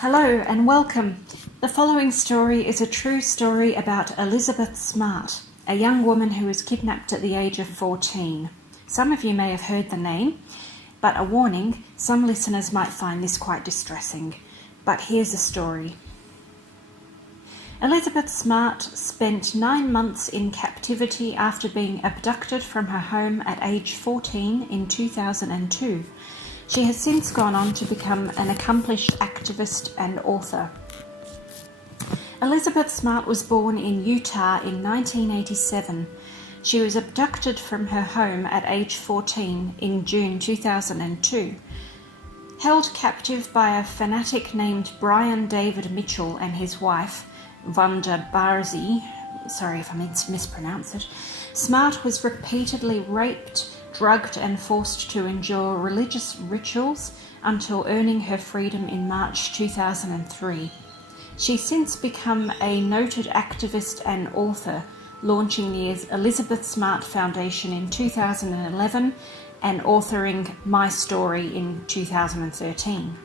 Hello and welcome. The following story is a true story about Elizabeth Smart, a young woman who was kidnapped at the age of 14. Some of you may have heard the name, but a warning, some listeners might find this quite distressing. But here's the story. Elizabeth Smart spent 9 months in captivity after being abducted from her home at age 14 in 2002. She has since gone on to become an accomplished activist and author. Elizabeth Smart was born in Utah in 1987. She was abducted from her home at age 14 in June 2002. Held captive by a fanatic named Brian David Mitchell and his wife, Wanda Barzi, sorry if I mispronounce it, Smart was repeatedly raped, drugged and forced to endure religious rituals until earning her freedom in March 2003. She's since become a noted activist and author, launching the Elizabeth Smart Foundation in 2011 and authoring My Story in 2013.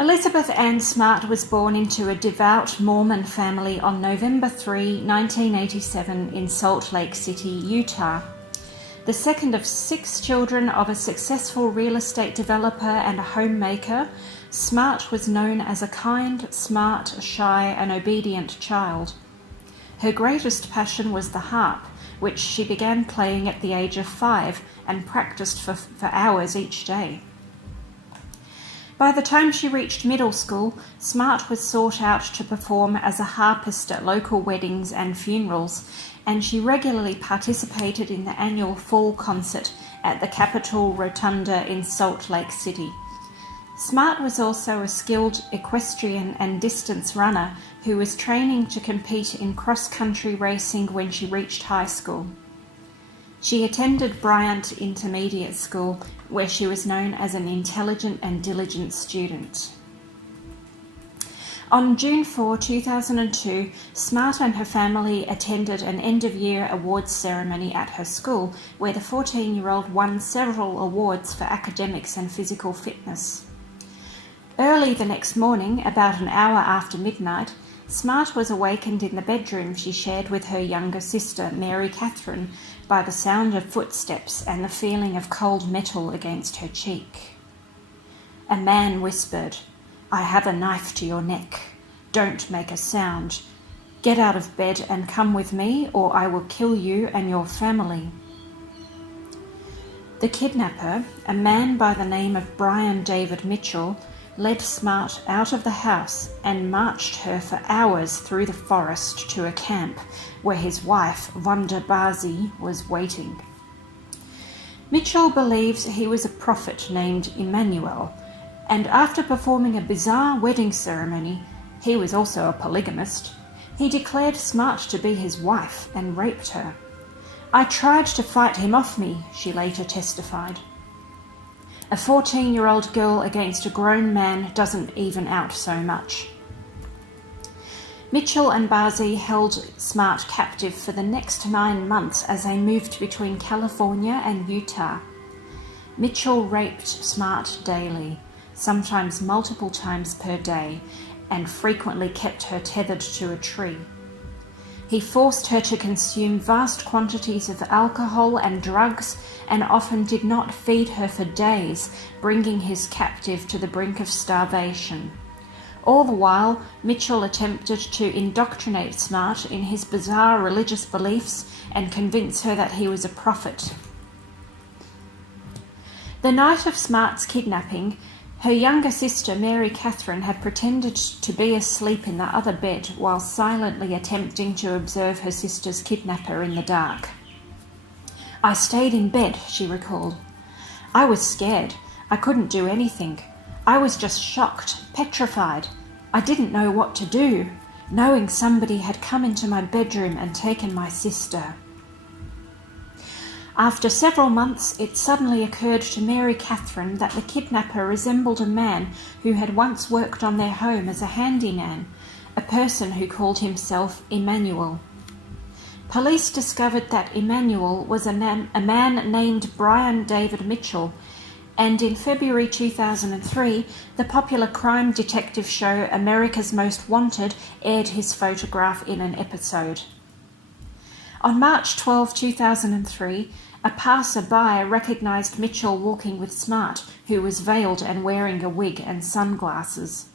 Elizabeth Ann Smart was born into a devout Mormon family on November 3, 1987 in Salt Lake City, Utah. The second of 6 children of a successful real estate developer and a homemaker, Smart was known as a kind, smart, shy, and obedient child. Her greatest passion was the harp, which she began playing at the age of 5 and practiced for hours each day. By the time she reached middle school, Smart was sought out to perform as a harpist at local weddings and funerals, and she regularly participated in the annual fall concert at the Capitol Rotunda in Salt Lake City. Smart was also a skilled equestrian and distance runner who was training to compete in cross-country racing when she reached high school. She attended Bryant Intermediate School, where she was known as an intelligent and diligent student. On June 4, 2002, Smart and her family attended an end-of-year awards ceremony at her school, where the 14-year-old won several awards for academics and physical fitness. Early the next morning, about an hour after midnight, Smart was awakened in the bedroom she shared with her younger sister, Mary Catherine, by the sound of footsteps and the feeling of cold metal against her cheek. A man whispered, "I have a knife to your neck. Don't make a sound. Get out of bed and come with me, or I will kill you and your family." The kidnapper, a man by the name of Brian David Mitchell, led Smart out of the house and marched her for hours through the forest to a camp where his wife, Wanda Barzi, was waiting. Mitchell believes he was a prophet named Emmanuel, and after performing a bizarre wedding ceremony, he was also a polygamist, he declared Smart to be his wife and raped her. "I tried to fight him off me," she later testified. A 14-year-old girl against a grown man doesn't even out so much. Mitchell and Barzi held Smart captive for the next 9 months as they moved between California and Utah. Mitchell raped Smart daily, sometimes multiple times per day, and frequently kept her tethered to a tree. He forced her to consume vast quantities of alcohol and drugs and often did not feed her for days, bringing his captive to the brink of starvation. All the while, Mitchell attempted to indoctrinate Smart in his bizarre religious beliefs and convince her that he was a prophet. The night of Smart's kidnapping, her younger sister, Mary Catherine, had pretended to be asleep in the other bed while silently attempting to observe her sister's kidnapper in the dark. "I stayed in bed," she recalled. "I was scared. I couldn't do anything. I was just shocked, petrified. I didn't know what to do, knowing somebody had come into my bedroom and taken my sister." After several months, it suddenly occurred to Mary Catherine that the kidnapper resembled a man who had once worked on their home as a handyman, a person who called himself Emmanuel. Police discovered that Emmanuel was a man named Brian David Mitchell, and in February 2003, the popular crime detective show America's Most Wanted aired his photograph in an episode. On March 12, 2003, a passer-by recognised Mitchell walking with Smart, who was veiled and wearing a wig and sunglasses.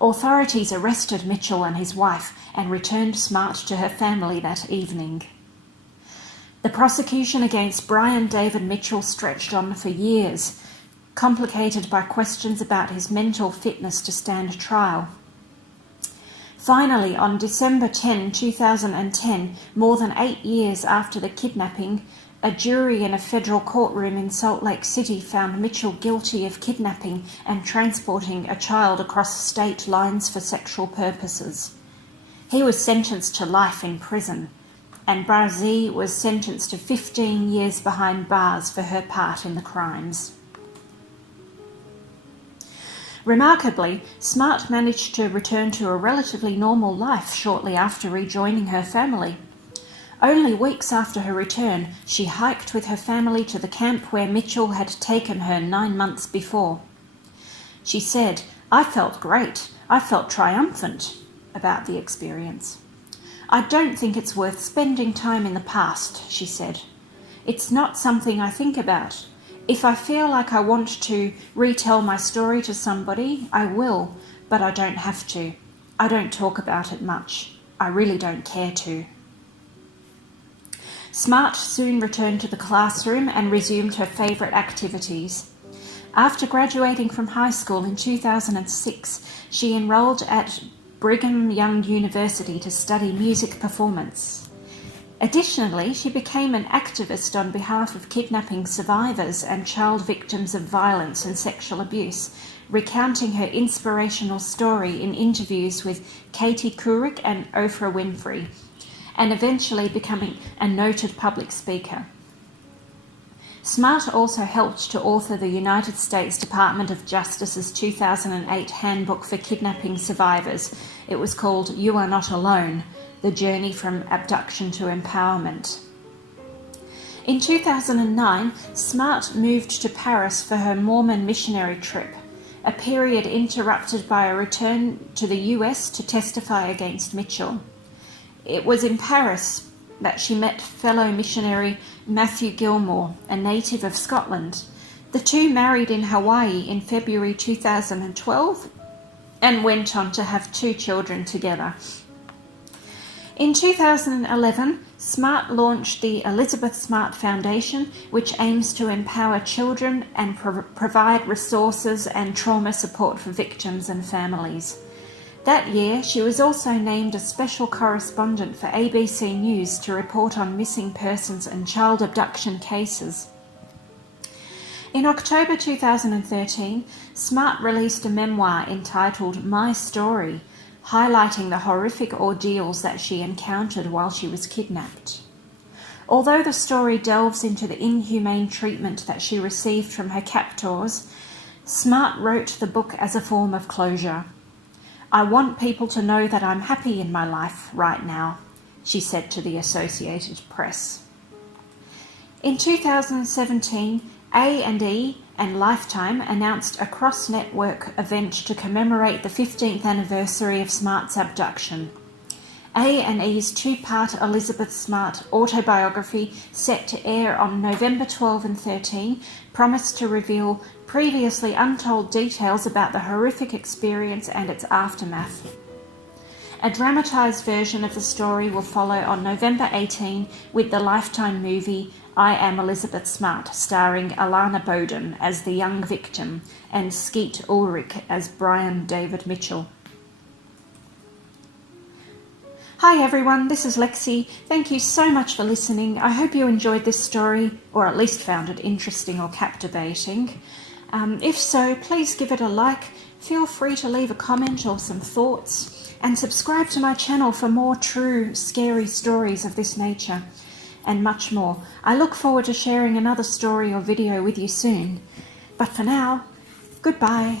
Authorities arrested Mitchell and his wife and returned Smart to her family that evening. The prosecution against Brian David Mitchell stretched on for years, complicated by questions about his mental fitness to stand trial. Finally, on December 10, 2010, more than 8 years after the kidnapping, a jury in a federal courtroom in Salt Lake City found Mitchell guilty of kidnapping and transporting a child across state lines for sexual purposes. He was sentenced to life in prison, and Brazee was sentenced to 15 years behind bars for her part in the crimes. Remarkably, Smart managed to return to a relatively normal life shortly after rejoining her family. Only weeks after her return, she hiked with her family to the camp where Mitchell had taken her 9 months before. She said, "I felt great. I felt triumphant about the experience. I don't think it's worth spending time in the past," she said. "It's not something I think about. If I feel like I want to retell my story to somebody, I will, but I don't have to. I don't talk about it much. I really don't care to." Smart soon returned to the classroom and resumed her favourite activities. After graduating from high school in 2006, she enrolled at Brigham Young University to study music performance. Additionally, she became an activist on behalf of kidnapping survivors and child victims of violence and sexual abuse, recounting her inspirational story in interviews with Katie Couric and Oprah Winfrey, and eventually becoming a noted public speaker. Smart also helped to author the United States Department of Justice's 2008 Handbook for Kidnapping Survivors. It was called "You Are Not Alone: The Journey from Abduction to Empowerment." In 2009, Smart moved to Paris for her Mormon missionary trip, a period interrupted by a return to the US to testify against Mitchell. It was in Paris that she met fellow missionary Matthew Gilmore, a native of Scotland. The two married in Hawaii in February 2012 and went on to have 2 children together. In 2011, Smart launched the Elizabeth Smart Foundation, which aims to empower children and provide resources and trauma support for victims and families. That year, she was also named a special correspondent for ABC News to report on missing persons and child abduction cases. In October 2013, Smart released a memoir entitled "My Story," highlighting the horrific ordeals that she encountered while she was kidnapped. Although the story delves into the inhumane treatment that she received from her captors, Smart wrote the book as a form of closure. "I want people to know that I'm happy in my life right now," she said to the Associated Press. In 2017, A&E and Lifetime announced a cross-network event to commemorate the 15th anniversary of Smart's abduction. A&E's 2-part Elizabeth Smart autobiography, set to air on November 12 and 13, promised to reveal previously untold details about the horrific experience and its aftermath. A dramatised version of the story will follow on November 18 with the Lifetime movie "I Am Elizabeth Smart," starring Alana Bowden as the young victim and Skeet Ulrich as Brian David Mitchell. Hi everyone, this is Lexi. Thank you so much for listening. I hope you enjoyed this story, or at least found it interesting or captivating. If so, please give it a like. Feel free to leave a comment or some thoughts, and subscribe to my channel for more true, scary stories of this nature, and much more. I look forward to sharing another story or video with you soon. But for now, goodbye.